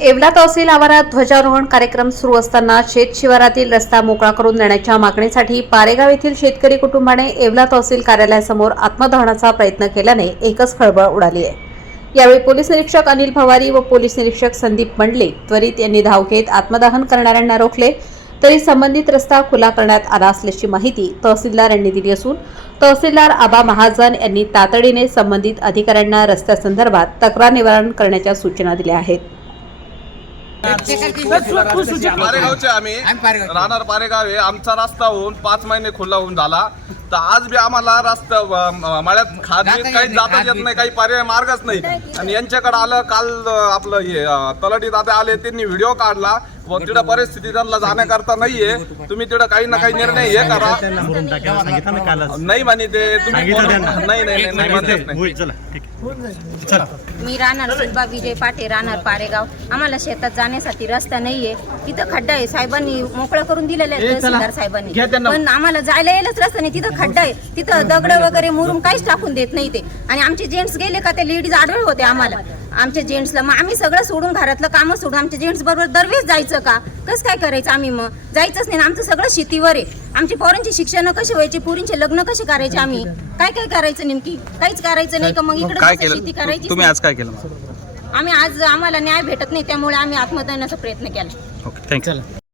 येवला तहसील आवारात ध्वजारोहण कार्यक्रम सुरू असताना शेत शिवारातील रस्ता मोकळा करून देण्याच्या मागणीसाठी पारेगाव येथील शेतकरी कुटुंबाने येवला तहसील कार्यालयासमोर आत्मदहनाचा प्रयत्न केल्याने एकच खळबळ उडाली आहे. यावेळी पोलीस निरीक्षक अनिल भवारी व पोलीस निरीक्षक संदीप मंडले त्वरित यांनी धाव घेत आत्मदहन करणाऱ्यांना रोखले तरी संबंधित रस्ता खुला करण्यात आला असल्याची माहिती तहसीलदार यांनी दिली असून तहसीलदार आबा महाजन यांनी तातडीने संबंधित अधिकाऱ्यांना रस्त्यासंदर्भात तक्रार निवारण करण्याच्या सूचना दिल्या आहेत. पारेगावचे आम्ही. राहणार पारेगाव आहे. आमचा रस्ता होऊन पाच महिने खुला होऊन झाला. तर आज बी आम्हाला रस्ता मळ्यात बीत काही जाताच येत नाही काही पर्याय मार्गच नाही आणि यांच्याकडे आलं काल आपलं हे तलाठी दादा आले त्यांनी व्हिडिओ काढला व तिथं परिस्थिती त्यांना जाण्याकरता नाहीये तुम्ही तिथं काही ना काही निर्णय हे करा नाही म्हणे ते तुम्ही. नाही नाही नाही, नाही म्हणतेच नाही होईल चला ठीक आहे चला मी राहणार सुलभा विजय पाटे राहणार पारेगाव आम्हाला शेतात जाण्यासाठी रस्ता नाहीये तिथं खड्डा आहे साहेबांनी मोकळं करून दिलेलं आहे तहसीलदार साहेबांनी पण आम्हाला जायला यायलाच रस्ता नाही तिथं खड्डा आहे तिथं दगड वगैरे मुरुम काहीच टाकून देत नाही ते. आणि आमचे जेंट्स गेले का ते लेडीज आढळ होते आम्हाला. आमच्या जेंट्सला मग आम्ही सगळं सोडून घरातलं कामं सोडून आमच्या जेंट्स बरोबर दरवेळेस जायचं का? कसं काय करायचं आम्ही मग? जायचंच नाही आमचं सगळं शेतीवर आहे. आमची पोरांची शिक्षण कशी व्हायची पोरींचे लग्न कसे करायचे आम्ही? काय काय करायचं नेमकी? काहीच करायचं नाही का मग इकडे शेती करायची तुम्ही आज काय केलं आम्ही आज आम्हाला न्याय भेटत नाही त्यामुळे आम्ही आत्मदहनाचा प्रयत्न केला.